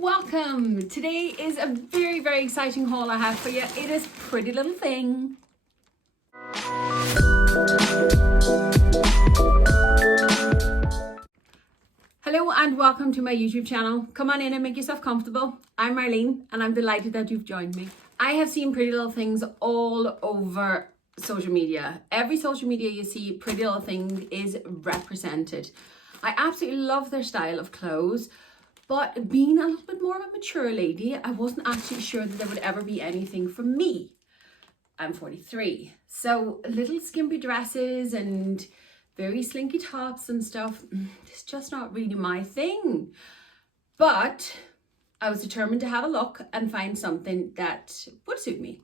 welcome. Today is a very exciting haul I have for you. It is Pretty Little Thing. Hello and welcome to my YouTube channel. Come on in and make yourself comfortable. I'm Marlene and I'm delighted that you've joined me. I have seen Pretty Little Things all over social media. Every social media you see, Pretty Little Thing is represented. I absolutely love their style of clothes. But being a little bit more of a mature lady, I wasn't actually sure that there would ever be anything for me. I'm 43. So little skimpy dresses and very slinky tops and stuff, it's just not really my thing. But I was determined to have a look and find something that would suit me.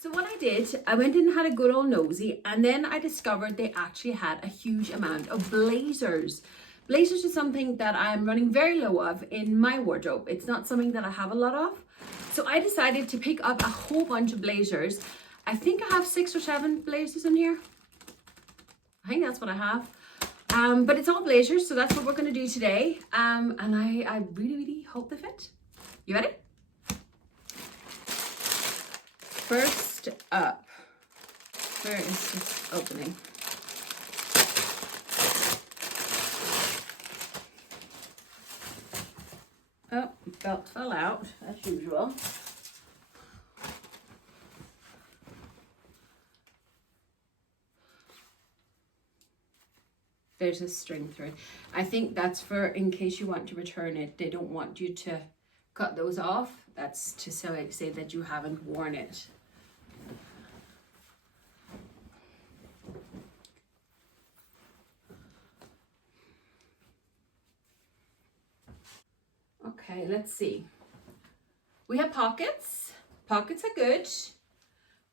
So what I did, I went in and had a good old nosy, and then I discovered they actually had a huge amount of blazers. Blazers is something that I'm running very low of in my wardrobe. It's not something that I have a lot of. So I decided to pick up a whole bunch of blazers. I think I have 6 or 7 blazers in here. I think that's what I have. But it's all blazers, so that's what we're going to do today. And I really hope they fit. You ready? First up, where is this opening? Oh, belt fell out, as usual. There's a string through. I think that's for in case you want to return it. They don't want you to cut those off. That's to say that you haven't worn it. Okay, let's see. We have pockets. Pockets are good.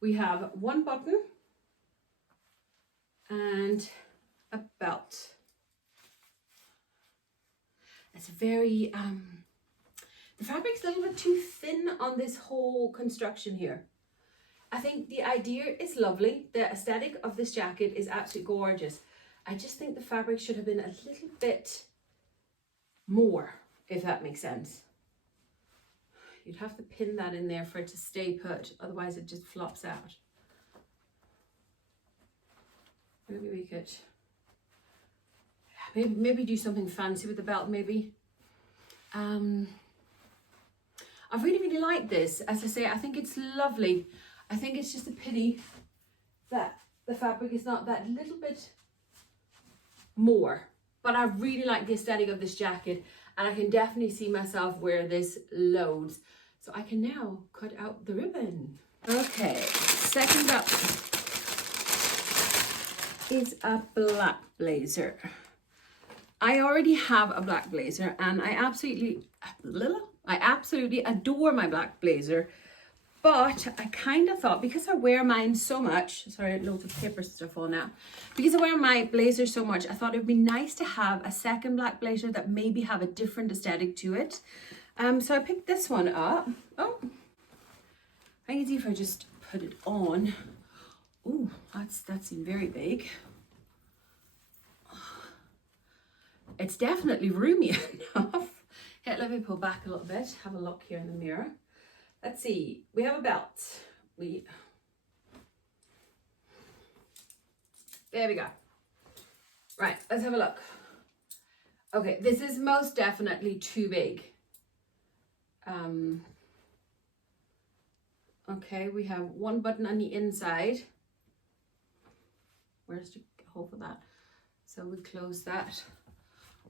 We have one button and a belt. It's very, the fabric's a little bit too thin on this whole construction here. I think the idea is lovely. The aesthetic of this jacket is absolutely gorgeous. I just think the fabric should have been a little bit more, if that makes sense. You'd have to pin that in there for it to stay put, otherwise it just flops out. Maybe we could, maybe do something fancy with the belt, maybe. I really like this. As I say, I think it's lovely. I think it's just a pity that the fabric is not that little bit more. But I really like the aesthetic of this jacket, and I can definitely see myself wear this loads. So I can now cut out the ribbon. Okay, second up is a black blazer. I already have a black blazer, and I absolutely adore my black blazer. But I kind of thought, because I wear mine so much, sorry, loads of paper stuff on now. Because I wear my blazer so much, I thought it'd be nice to have a second black blazer that maybe have a different aesthetic to it. So I picked this one up. Oh, I think it's easier if I just put it on. Oh, that seemed very big. It's definitely roomy enough. Okay, let me pull back a little bit. Have a look here in the mirror. Let's see, we have a belt. There we go. Right, let's have a look. Okay, this is most definitely too big. Okay, we have one button on the inside. Where's the hole for that? So we close that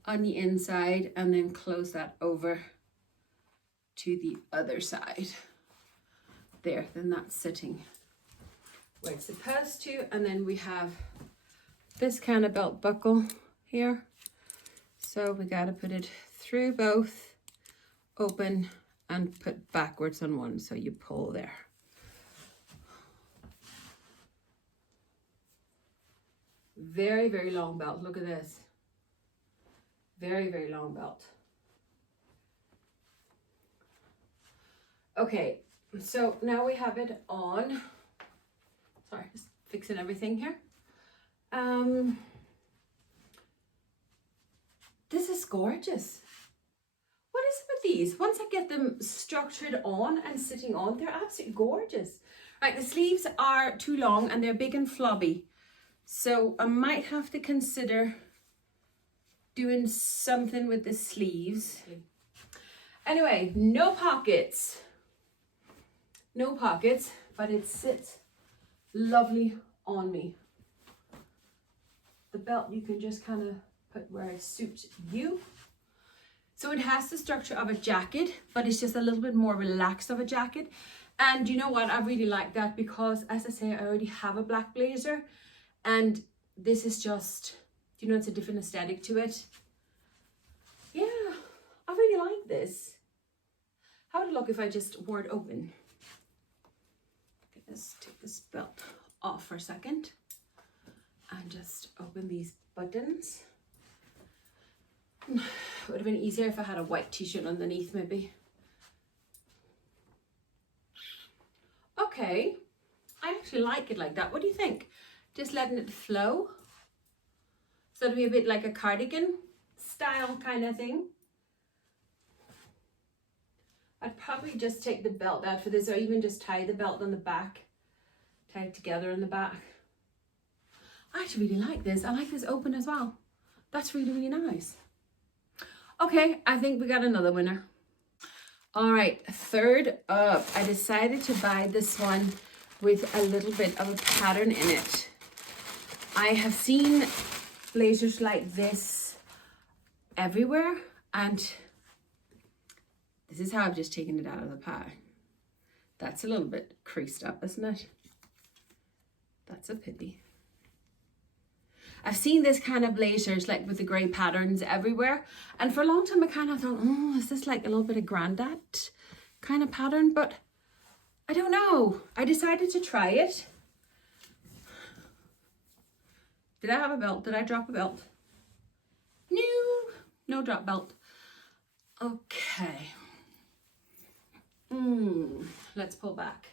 on the inside and then close that over to the other side. There, then that's sitting where it's supposed to. And then we have this kind of belt buckle here. So we got to put it through both, open and put backwards on one. So you pull there. Very long belt. Look at this. Very long belt. Okay, so now we have it on. Sorry, just fixing everything here. This is gorgeous. What is it with these. Once I get them structured on and sitting on, they're absolutely gorgeous. Right, the sleeves are too long and they're big and flobby. So I might have to consider doing something with the sleeves. Anyway, no pockets. No pockets, but it sits lovely on me. The belt you can just kind of put where it suits you. So it has the structure of a jacket, but it's just a little bit more relaxed of a jacket. And you know what? I really like that because, as I say, I already have a black blazer. And this is just, you know, it's a different aesthetic to it. Yeah, I really like this. How would it look if I just wore it open? Let's take this belt off for a second and just open these buttons. It would have been easier if I had a white t-shirt underneath, maybe. Okay, I actually like it like that. What do you think? Just letting it flow. So it'll be a bit like a cardigan style kind of thing. I'd probably just take the belt out for this, or even just tie the belt on the back. Tie it together in the back. I actually really like this. I like this open as well. That's really, really nice. Okay, I think we got another winner. All right, third up, I decided to buy this one with a little bit of a pattern in it. I have seen blazers like this everywhere, and this is how I've just taken it out of the pattern. That's a little bit creased up, isn't it? That's a pity. I've seen this kind of blazers like with the grey patterns everywhere, and for a long time I kind of thought, oh, is this like a little bit of granddad kind of pattern? But I don't know. I decided to try it. Did I have a belt? Did I drop a belt? No, no drop belt. Okay. Let's pull back.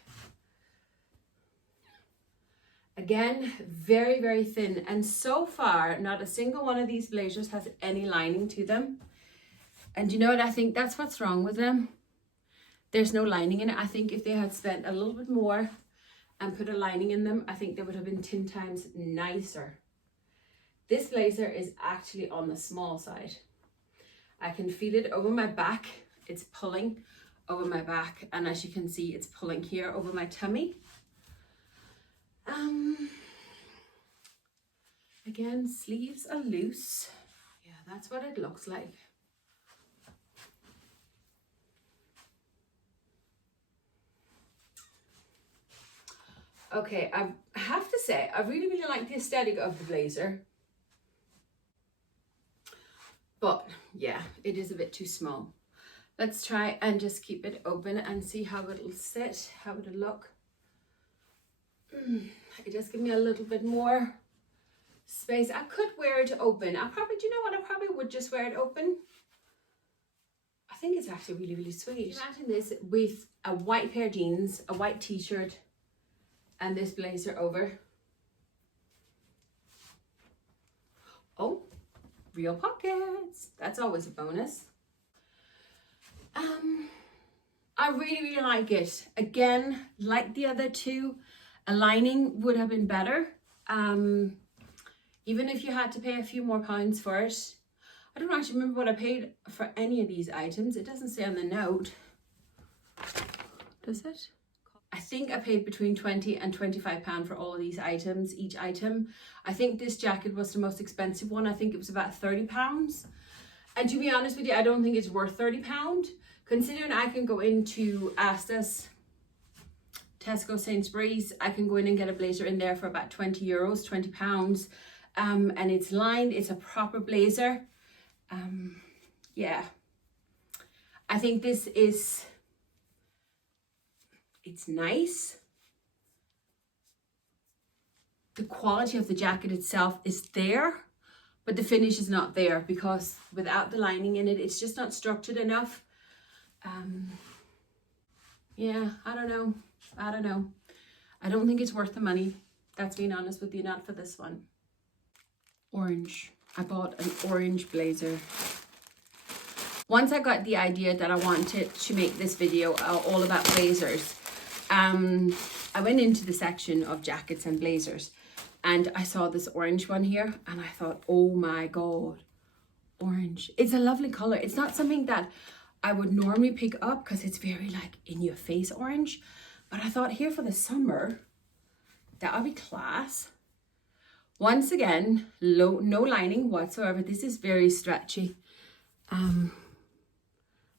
Again, very, very thin. And so far, not a single one of these blazers has any lining to them. And you know what? I think that's what's wrong with them. There's no lining in it. I think if they had spent a little bit more and put a lining in them, I think they would have been 10 times nicer. This blazer is actually on the small side. I can feel it over my back. It's pulling over my back. And as you can see, it's pulling here over my tummy. Again, sleeves are loose. Yeah, that's what it looks like. Okay, I have to say, I really, really like the aesthetic of the blazer. But yeah, it is a bit too small. Let's try and just keep it open and see how it'll sit, how it'll look. It just give me a little bit more space. I could wear it open. Do you know what? I probably would just wear it open. I think it's actually really, really sweet. Imagine this with a white pair of jeans, a white t-shirt, and this blazer over. Oh, real pockets. That's always a bonus. I really, really like it. Again, like the other two, a lining would have been better. Even if you had to pay a few more pounds for it. I don't actually remember what I paid for any of these items. It doesn't say on the note. Does it? I think I paid between £20 and £25 for all of these items, each item. I think this jacket was the most expensive one. I think it was about £30. And to be honest with you, I don't think it's worth £30. Considering I can go into Asda's, Tesco, Sainsbury's, I can go in and get a blazer in there for about €20, £20. And it's lined, it's a proper blazer. Yeah. I think this is, it's nice. The quality of the jacket itself is there, but the finish is not there because without the lining in it, it's just not structured enough. Yeah, I don't know. I don't think it's worth the money. That's being honest with you, not for this one. Orange. I bought an orange blazer. Once I got the idea that I wanted to make this video all about blazers, I went into the section of jackets and blazers and I saw this orange one here and I thought, oh my God, orange. It's a lovely color. It's not something that I would normally pick up because it's very like in your face orange. But I thought here for the summer, that would be class. Once again, no lining whatsoever. This is very stretchy.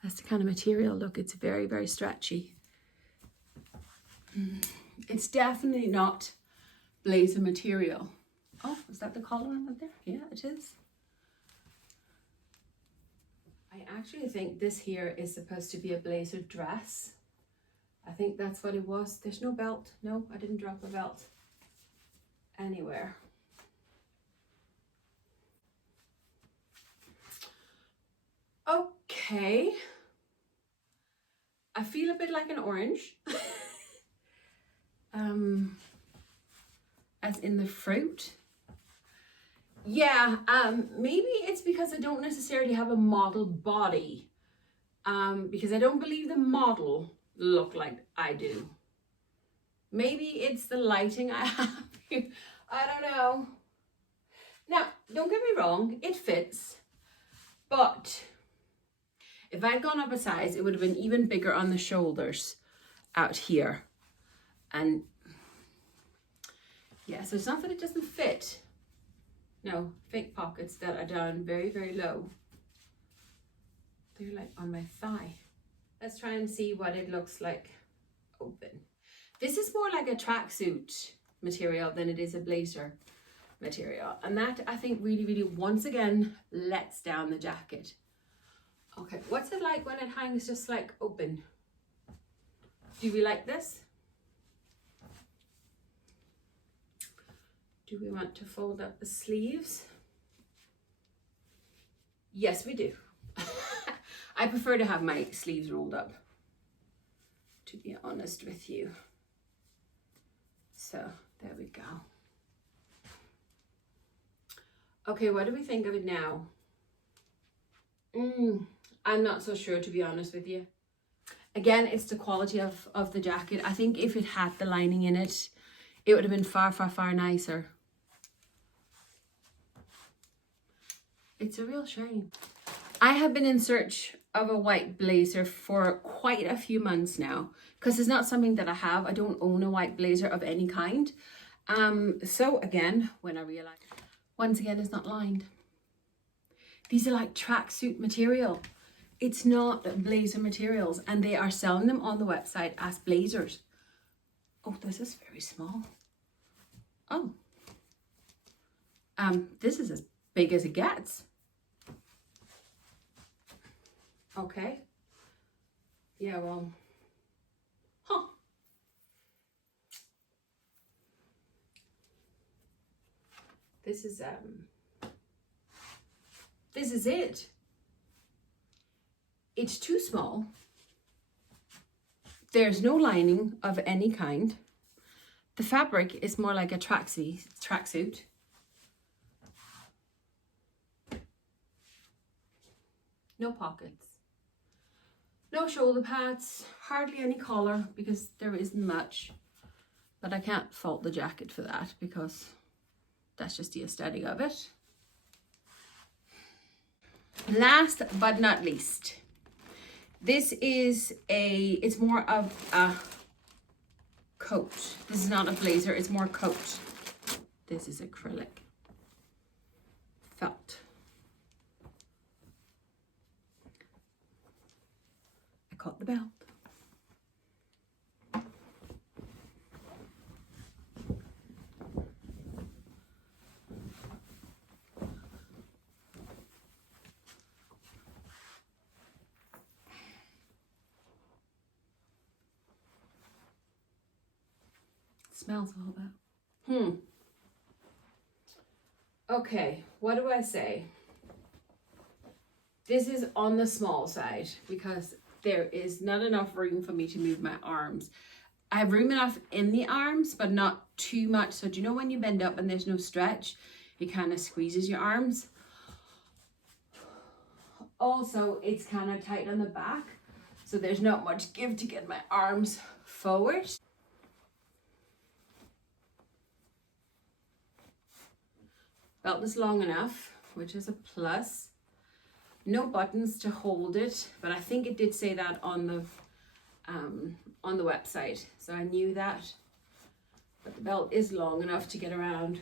That's the kind of material. Look, it's very, very stretchy. It's definitely not blazer material. Oh, is that the collar on there? Yeah, it is. I actually think this here is supposed to be a blazer dress. I think that's what it was. There's no belt. No, I didn't drop a belt anywhere. Okay. I feel a bit like an orange. As in the fruit. Yeah, maybe it's because I don't necessarily have a model body. Because I don't believe the model look like I do. Maybe it's the lighting I have. I don't know. Now, don't get me wrong, it fits. But if I'd gone up a size, it would have been even bigger on the shoulders out here. And yeah, so it's not that it doesn't fit. No, fake pockets that are down very, very low. They're like on my thigh. Let's try and see what it looks like open. This is more like a tracksuit material than it is a blazer material. And that, I think, really, really, once again, lets down the jacket. Okay, what's it like when it hangs just like open? Do we like this? Do we want to fold up the sleeves? Yes, we do. I prefer to have my sleeves rolled up, to be honest with you. So there we go. Okay, what do we think of it now? I'm not so sure, to be honest with you. Again, it's the quality of the jacket. I think if it had the lining in it, it would have been far, far, far nicer. It's a real shame. I have been in search of a white blazer for quite a few months now because it's not something that I have. I don't own a white blazer of any kind. So again, when I realized, once again, it's not lined. These are like tracksuit material. It's not blazer materials, and they are selling them on the website as blazers. Oh, this is very small. Oh. This is as big as it gets. Okay. Yeah, well. Huh. This is it. It's too small. There's no lining of any kind. The fabric is more like a tracksuit. No pockets. No shoulder pads, hardly any collar because there isn't much. But I can't fault the jacket for that because that's just the aesthetic of it. Last but not least, this is it's more of a coat. This is not a blazer, it's more coat. This is acrylic. Felt. I caught the belt. Smells a little bit. Okay, what do I say? This is on the small side because there is not enough room for me to move my arms. I have room enough in the arms, but not too much. So do you know when you bend up and there's no stretch, it kind of squeezes your arms? Also, it's kind of tight on the back, so there's not much give to get my arms forward. Belt is long enough, which is a plus. No buttons to hold it, but I think it did say that on the website, so I knew that. But the belt is long enough to get around.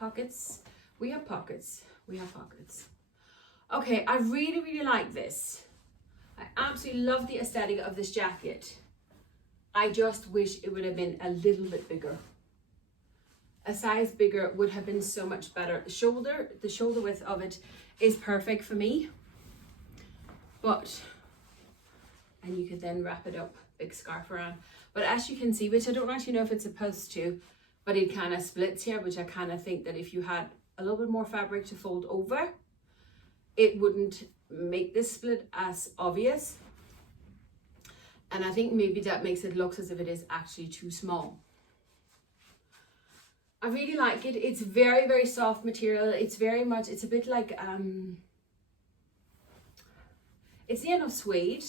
Pockets. We have pockets. We have pockets. Okay, I really, really like this. I absolutely love the aesthetic of this jacket. I just wish it would have been a little bit bigger. A size bigger would have been so much better. The shoulder width of it is perfect for me. But, and you could then wrap it up, big scarf around. But as you can see, which I don't actually know if it's supposed to, but it kind of splits here, which I kind of think that if you had a little bit more fabric to fold over, it wouldn't make this split as obvious. And I think maybe that makes it look as if it is actually too small. I really like it. It's very, very soft material. It's very much, it's a bit like, it's the end of suede.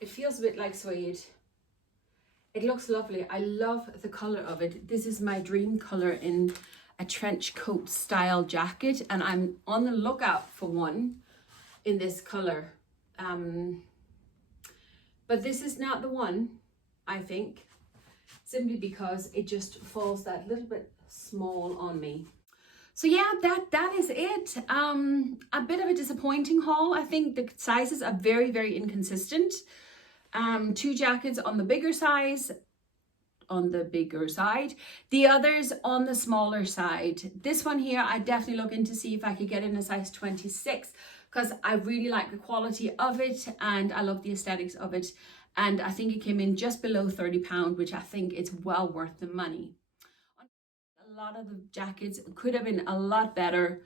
It feels a bit like suede. It looks lovely. I love the color of it. This is my dream color in a trench coat style jacket, and I'm on the lookout for one in this color. But this is not the one, I think, simply because it just falls that little bit small on me. So yeah, that is it. A bit of a disappointing haul. I think the sizes are very, very inconsistent. 2 jackets on the bigger size, the others on the smaller side. This one here, I definitely look into see if I could get in a size 26, because I really like the quality of it and I love the aesthetics of it. And I think it came in just below £30, which I think it's well worth the money. A lot of the jackets could have been a lot better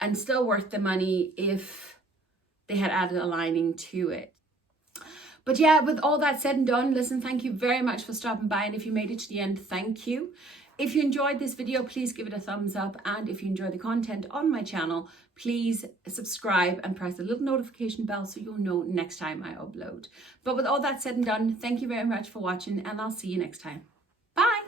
and still worth the money if they had added a lining to it. But yeah, with all that said and done, listen, thank you very much for stopping by. And if you made it to the end, thank you. If you enjoyed this video, please give it a thumbs up. And if you enjoy the content on my channel, please subscribe and press the little notification bell so you'll know next time I upload. But with all that said and done, thank you very much for watching, and I'll see you next time. Bye.